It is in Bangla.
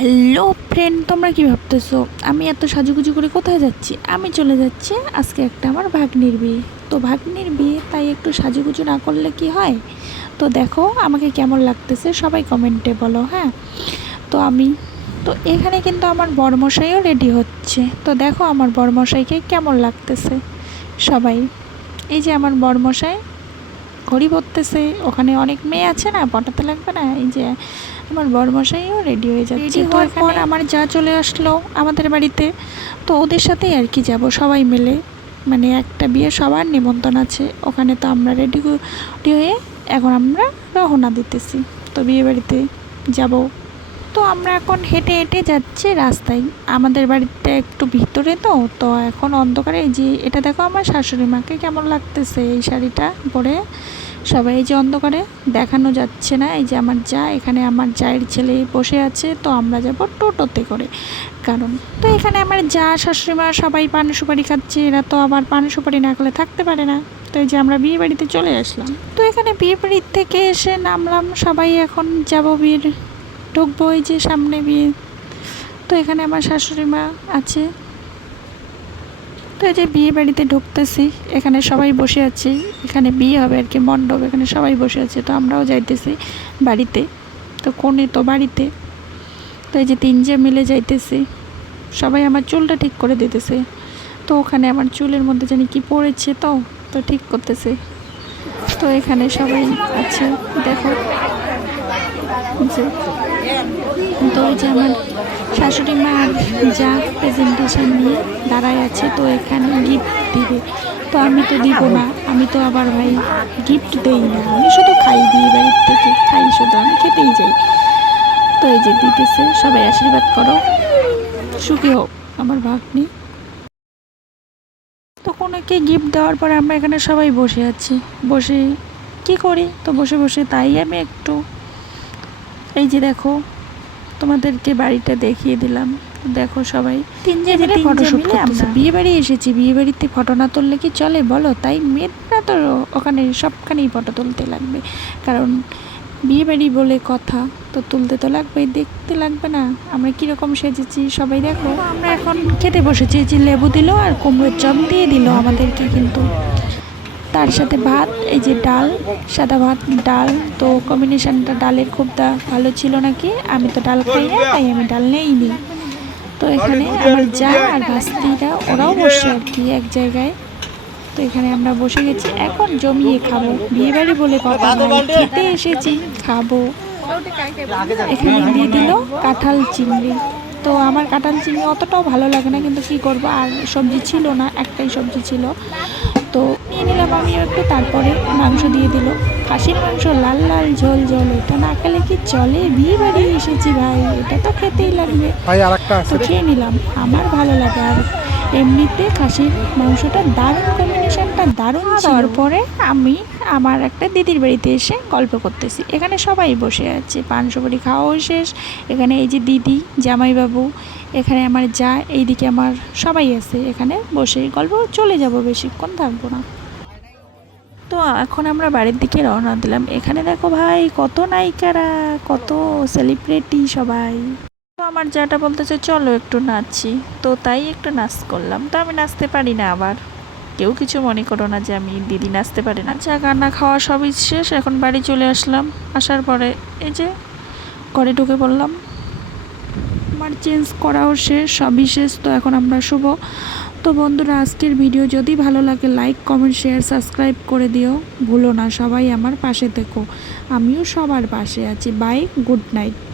হ্যালো ফ্রেন্ড, তোমরা কি ভাবতেছো আমি এত সাজুগুজু করে কোথায় যাচ্ছি? আমি চলে যাচ্ছি আজকে একটা আমার ভাগ্নির বিয়ে। তো ভাগ্নির বিয়ে, তাই একটু সাজুগুজু না করলে কি হয়? তো দেখো আমাকে কেমন লাগতেছে, সবাই কমেন্টে বলো। হ্যাঁ, তো এখানে কিন্তু আমার বরমশাইও রেডি হচ্ছে। তো দেখো আমার বরমশাইকে কেমন লাগতেছে সবাই। এই যে আমার বরমশাই ঘড়ি পরতেছে, ওখানে অনেক মেয়ে আছে না, পটাতে লাগবে না। এই যে আমার বরমশাইও রেডি হয়ে যাচ্ছে। রেডি হওয়ার পর আমার যা চলে আসলো আমাদের বাড়িতে। তো ওদের সাথেই আর কি যাব সবাই মিলে, মানে একটা বিয়ে সবার নিমন্ত্রণ আছে ওখানে। তো আমরা রেডি হয়ে এখন আমরা রওনা দিতেছি, তো বিয়ে বাড়িতে যাব। তো আমরা এখন হেঁটে হেঁটে যাচ্ছি রাস্তায়। আমাদের বাড়িতে একটু ভিতরে, তো এখন অন্ধকারে। এই যে এটা দেখো আমার শাশুড়ি মাকে কেমন লাগতেছে এই শাড়িটা পরে। সবাই এই যে অন্ধকারে দেখানো যাচ্ছে না। এই যে আমার যা, এখানে আমার জায়ের ছেলে বসে আছে। তো আমরা যাব টোটোতে করে, কারণ তো এখানে আমার যা শাশুড়ি মা সবাই পান সুপারি খাচ্ছে। এরা তো আবার পান সুপারি না খেলে থাকতে পারে না। তো এই যে আমরা বিয়ে বাড়িতে চলে আসলাম। তো এখানে বিয়ে বাড়ির থেকে এসে নামলাম, সবাই এখন যাব বিয়ের ঢুকবো। এই যে সামনে বিয়ে। তো এখানে আমার শাশুড়ি মা আছে। তো এই যে বিয়ে বাড়িতে ঢুকতেছি, এখানে সবাই বসে আছে। এখানে বিয়ে হবে আর কি, মণ্ডপ, এখানে সবাই বসে আছে। তো আমরাও যাইতেছি বাড়িতে। তো কোণে তো বাড়িতে। তো এই যে তিনজে মিলে যাইতেছি, সবাই আমার চুলটা ঠিক করে দিতেছে। তো ওখানে আমার চুলের মধ্যে জানি কি পড়েছে, তো তো ঠিক করতেছে। তো এখানে সবাই আছে দেখো যে। তো এই যে আমার শাশুড়ি মা আর যা প্রেজেন্টেশন নিয়ে দাঁড়ায় আছে। তো এখানে গিফট দিবে। তো আমি তো দিব না, আমি তো আবার ভাই গিফট দেই না, আমি শুধু খাই। বিয়ে বাড়ির থেকে খাই শুধু, আমি খেতেই যাই। তো এই যে দিতেছে, সবাই আশীর্বাদ করো, সুখী হোক আমার ভাগ্নি। তো কোনোকে গিফট দেওয়ার পরে আমরা এখানে সবাই বসে আছি। বসে কি করি, তো বসে বসে তাই আমি একটু এই যে দেখো তোমাদেরকে বাড়িটা দেখিয়ে দিলাম। দেখো সবাই তিনজে মিলে ফটোশ্যুট করতেছি। বিয়ে বাড়ি এসেছি, বিয়ে বাড়িতে ফটো না তুললে কি চলে বলো? তাই মেয়েরা তো ওখানে সবখানেই ফটো তুলতে লাগবে, কারণ বিয়ে বাড়ি বলে কথা। তো তুলতে তো লাগবেই, দেখতে লাগবে না আমরা কীরকম সেজেছি সবাই। দেখো আমরা এখন খেতে বসেছি। যে লেবু দিল আর কুমড়োর চপ দিয়ে দিল আমাদেরকে, কিন্তু তার সাথে ভাত। এই যে ডাল, সাদা ভাত ডাল। তো কম্বিনেশনটা ডালের খুব ভালো ছিল নাকি, আমি তো ডাল খাই না, তাই আমি ডাল নেইনি। তো এখানে আমার যা আর ভাস্তিরা ওরাও বসে আর কি এক জায়গায়। তো এখানে আমরা বসে গেছি, এখন জমিয়ে খাবো। বিয়েবাড়ি বলে কথা নয়, খেতে এসেছি, খাবো। এখানে দিয়ে দিল কাঁঠাল চিংড়ি। তো আমার কাঁঠাল চিংড়ি অতটাও ভালো লাগে না, কিন্তু কী করবো, আর সবজি ছিল না, একটাই সবজি ছিল। তো নিয়ে নিলাম আমিও একটু। তারপরে মাংস দিয়ে দিল, খাসির মাংস, লাল লাল ঝোল ঝোল। এটা না খেলে কি চলে? বিয়ে বাড়ি এসেছি ভাই, এটা তো খেতেই লাগবে। তো খেয়ে নিলাম, আমার ভালো লাগে। আর এমনিতে খাসির মাংসটা দারুণ, কম্বিনেশনটা দারুণ। তারপরে আমি আমার একটা দিদির বাড়িতে এসে গল্প করতেছি। এখানে সবাই বসে আছে, পান সুপারি খাওয়াও শেষ। এখানে এই যে দিদি, জামাইবাবু, এখানে আমার যা, এইদিকে আমার সবাই আছে। এখানে বসে গল্প, চলে যাব, বেশিক্ষণ থাকবো না। তো এখন আমরা বাড়ির দিকে রওনা দিলাম। এখানে দেখো ভাই কত নায়িকারা, কত সেলিব্রিটি সবাই। তো আমার যাটা বলতেছে চলো একটু নাচি, তো তাই একটু নাচ করলাম। তো আমি নাচতে পারি না, আবার কেউ কিছু মনে করো না যে আমি দিদি নাচতে পারি না। চা কান্না খাওয়া সবই শেষ, এখন বাড়ি চলে আসলাম। আসার পরে এই যে ঘরে ঢুকে পড়লাম, আমার চেঞ্জ করাও শেষ, সবই শেষ। তো এখন আমরা শুভ। তো বন্ধুরা, আজকের ভিডিও যদি ভালো লাগে লাইক কমেন্ট শেয়ার সাবস্ক্রাইব করে দিও, ভুলো না। সবাই আমার পাশে থেকো, আমিও সবার পাশে আছি। Bye, good night.